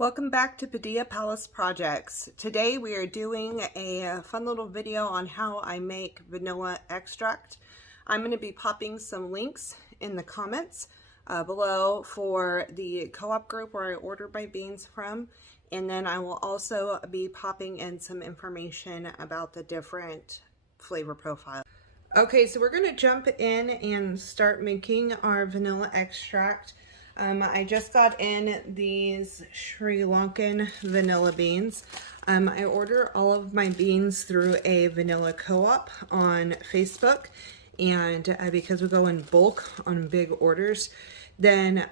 Welcome back to Padilla Palace Projects. Today we are doing a fun little video on how I make vanilla extract. I'm going to be popping some links in the comments below for the co-op group where I order my beans from, and then I will also be popping in some information about the different flavor profiles. Okay, so we're going to jump in and start making our vanilla extract. I just got in these Sri Lankan vanilla beans. I order all of my beans through a vanilla co-op on Facebook, and because we go in bulk on big orders, then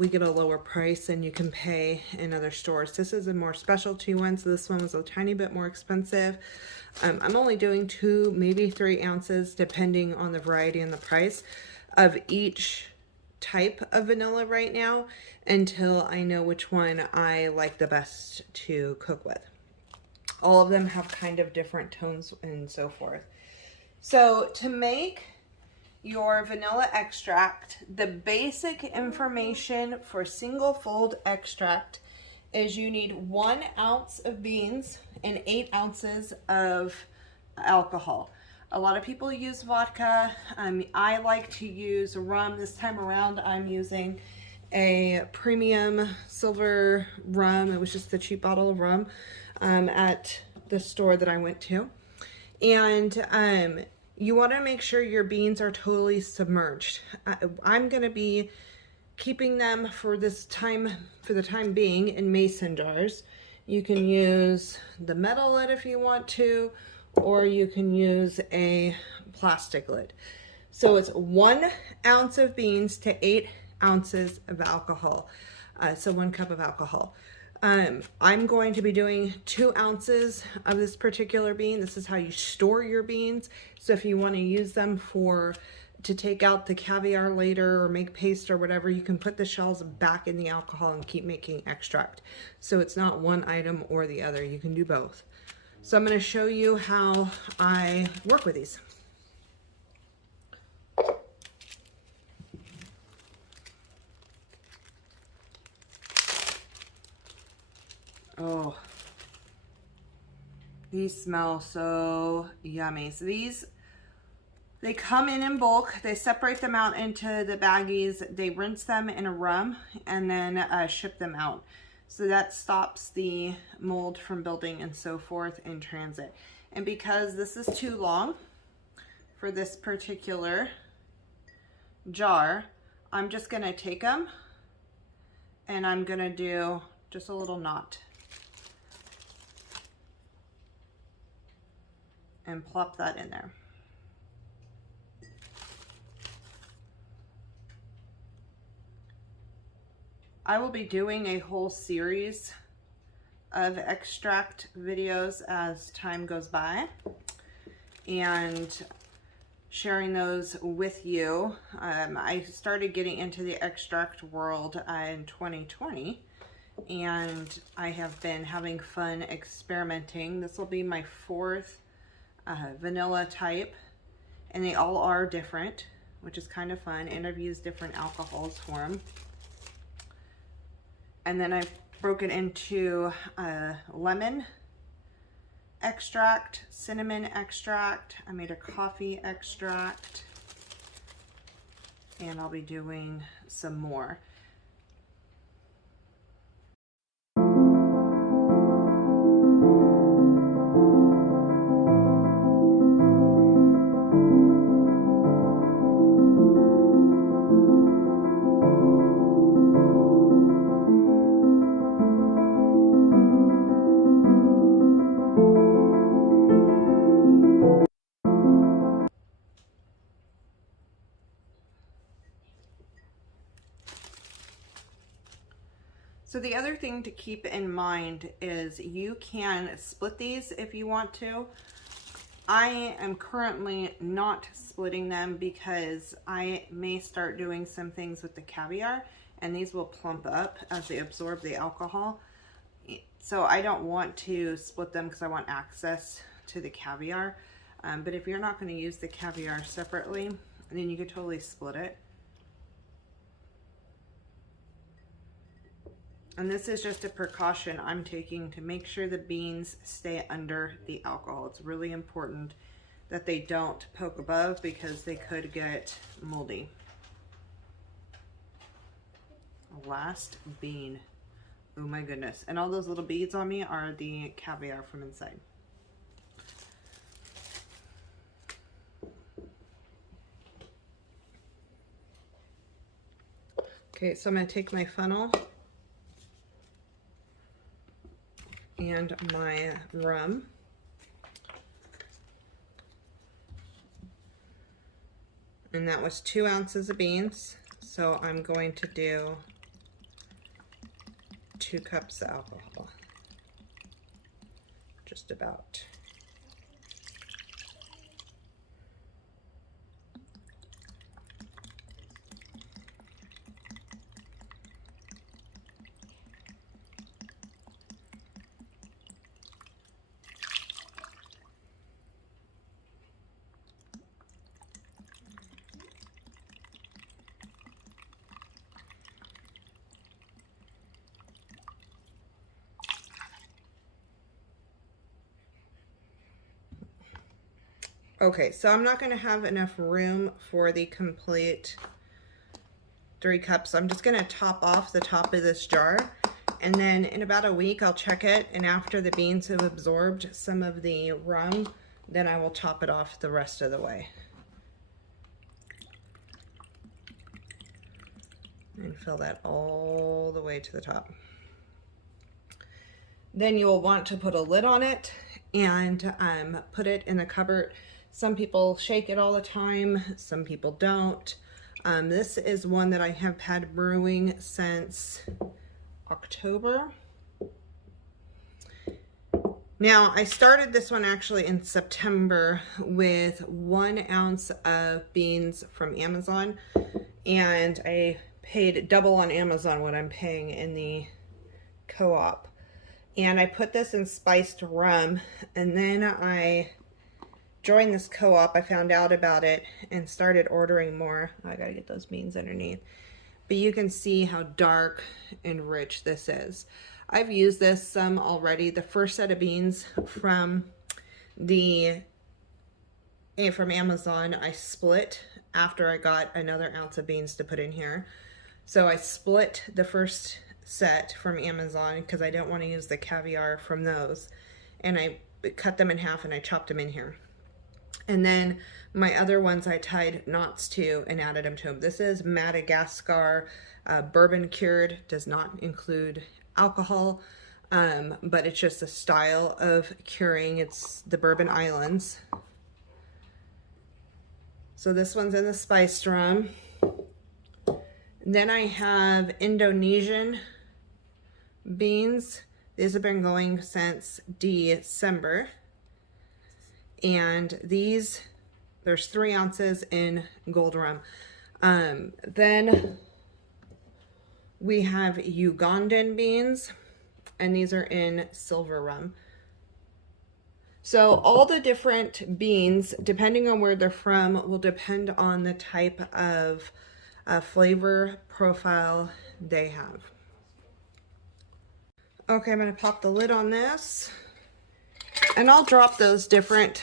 we get a lower price than you can pay in other stores. This is a more specialty one, so this one was a tiny bit more expensive. I'm only doing 2, maybe 3 ounces, depending on the variety and the price of each type of vanilla right now, until I know which one I like the best to cook with. All of them have kind of different tones and so forth. So to make your vanilla extract, the basic information for single fold extract is you need 1 ounce of beans and 8 ounces of alcohol. A lot of people use vodka. I like to use rum. This time around, I'm using a premium silver rum. It was just a cheap bottle of rum at the store that I went to. And you want to make sure your beans are totally submerged. I'm going to be keeping them for the time being in mason jars. You can use the metal lid if you want to, or you can use a plastic lid. So it's 1 ounce of beans to 8 ounces of alcohol. So 1 cup of alcohol. I'm going to be doing 2 ounces of this particular bean. This is how you store your beans. So if you want to use them to take out the caviar later or make paste or whatever, you can put the shells back in the alcohol and keep making extract. So it's not one item or the other. You can do both. So I'm going to show you how I work with these. Oh, these smell so yummy. So they come in bulk. They separate them out into the baggies. They rinse them in a rum and then ship them out. So that stops the mold from building and so forth in transit. And because this is too long for this particular jar, I'm just going to take them and I'm going to do just a little knot and plop that in there. I will be doing a whole series of extract videos as time goes by and sharing those with you. I started getting into the extract world in 2020, and I have been having fun experimenting. This will be my 4th vanilla type, and they all are different, which is kind of fun, and I've used different alcohols for them. And then I've broken into lemon extract, cinnamon extract. I made a coffee extract, and I'll be doing some more. So the other thing to keep in mind is you can split these if you want to. I am currently not splitting them because I may start doing some things with the caviar, and these will plump up as they absorb the alcohol. So I don't want to split them because I want access to the caviar. But if you're not going to use the caviar separately, then you could totally split it. And this is just a precaution I'm taking to make sure the beans stay under the alcohol. It's really important that they don't poke above because they could get moldy. Last bean. Oh my goodness. And all those little beads on me are the caviar from inside. Okay, so I'm going to take my funnel and my rum. And that was 2 ounces of beans. So I'm going to do 2 cups of alcohol. Just about. Okay, so I'm not going to have enough room for the complete 3 cups. I'm just going to top off the top of this jar, and then in about a week I'll check it, and after the beans have absorbed some of the rum, then I will top it off the rest of the way. And fill that all the way to the top. Then you will want to put a lid on it and put it in the cupboard. Some people shake it all the time, some people don't. This is one that I have had brewing since October. Now, I started this one actually in September with 1 ounce of beans from Amazon, and I paid double on Amazon what I'm paying in the co-op. And I put this in spiced rum, and then I joined this co-op. I found out about it and started ordering more. I gotta get those beans underneath. But you can see how dark and rich this is. I've used this some already. The first set of beans from Amazon, I split after I got another ounce of beans to put in here. So I split the first set from Amazon because I don't want to use the caviar from those, and I cut them in half and I chopped them in here. And then my other ones I tied knots to and added them to them. This is Madagascar bourbon cured, does not include alcohol, but it's just a style of curing. It's the Bourbon Islands. So this one's in the spiced rum. Then I have Indonesian beans. These have been going since December. And these, there's 3 ounces in gold rum. Then we have Ugandan beans, and these are in silver rum. So all the different beans, depending on where they're from, will depend on the type of flavor profile they have. Okay, I'm going to pop the lid on this. And I'll drop those different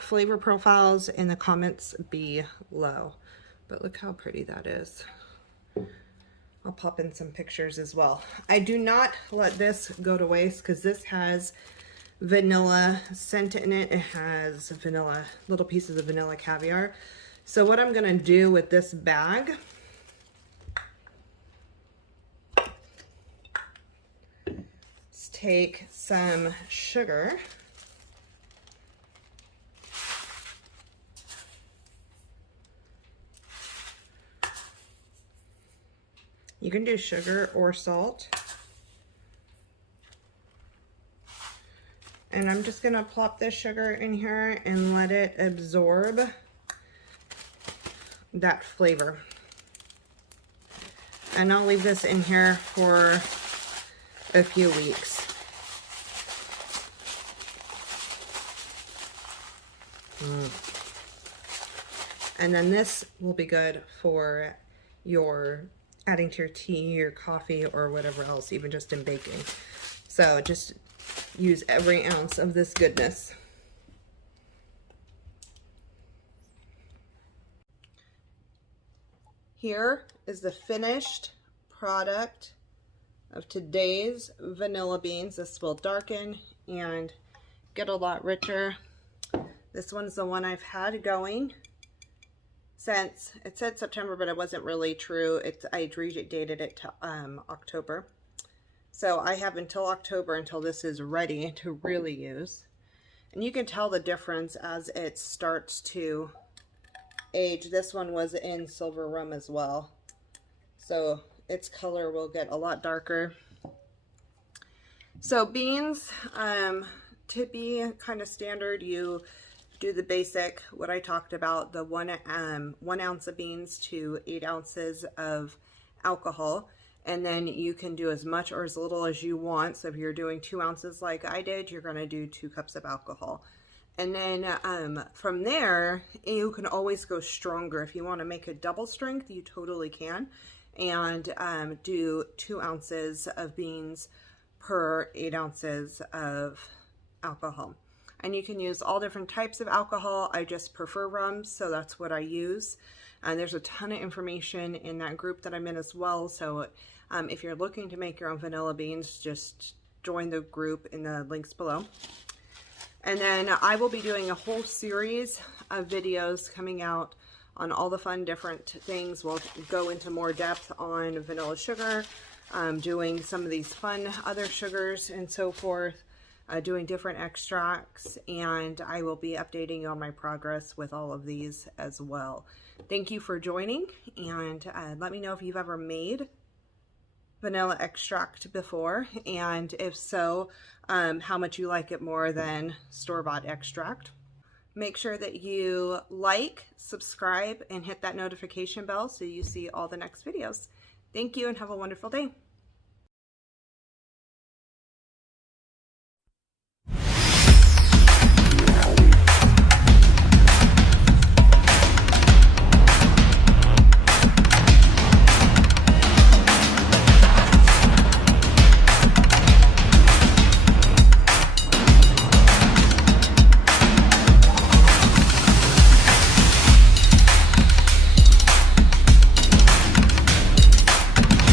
flavor profiles in the comments below. But look how pretty that is. I'll pop in some pictures as well. I do not let this go to waste because this has vanilla scent in it. It has vanilla, little pieces of vanilla caviar. So what I'm going to do with this bag is take some sugar. You can do sugar or salt. And I'm just gonna plop this sugar in here and let it absorb that flavor. And I'll leave this in here for a few weeks. And then this will be good for your adding to your tea or coffee or whatever else, even just in baking. So just use every ounce of this goodness. Here is the finished product of today's vanilla beans. This will darken and get a lot richer. This one's the one I've had going since, it said September, but it wasn't really true. I dated it to October. So I have until October until this is ready to really use. And you can tell the difference as it starts to age. This one was in silver rum as well. So its color will get a lot darker. So beans, to be kind of standard, you do the basic, what I talked about, the 1 ounce of beans to 8 ounces of alcohol. And then you can do as much or as little as you want. So if you're doing 2 ounces like I did, you're going to do 2 cups of alcohol. And then from there, you can always go stronger. If you want to make a double strength, you totally can. And do 2 ounces of beans per 8 ounces of alcohol. And you can use all different types of alcohol. I just prefer rum, so that's what I use. And there's a ton of information in that group that I'm in as well. So if you're looking to make your own vanilla beans, just join the group in the links below. And then I will be doing a whole series of videos coming out on all the fun different things. We'll go into more depth on vanilla sugar, doing some of these fun other sugars and so forth, doing different extracts, and I will be updating you on my progress with all of these as well. Thank you for joining, and let me know if you've ever made vanilla extract before, and if so, how much you like it more than store-bought extract. Make sure that you like, subscribe, and hit that notification bell so you see all the next videos. Thank you and have a wonderful day.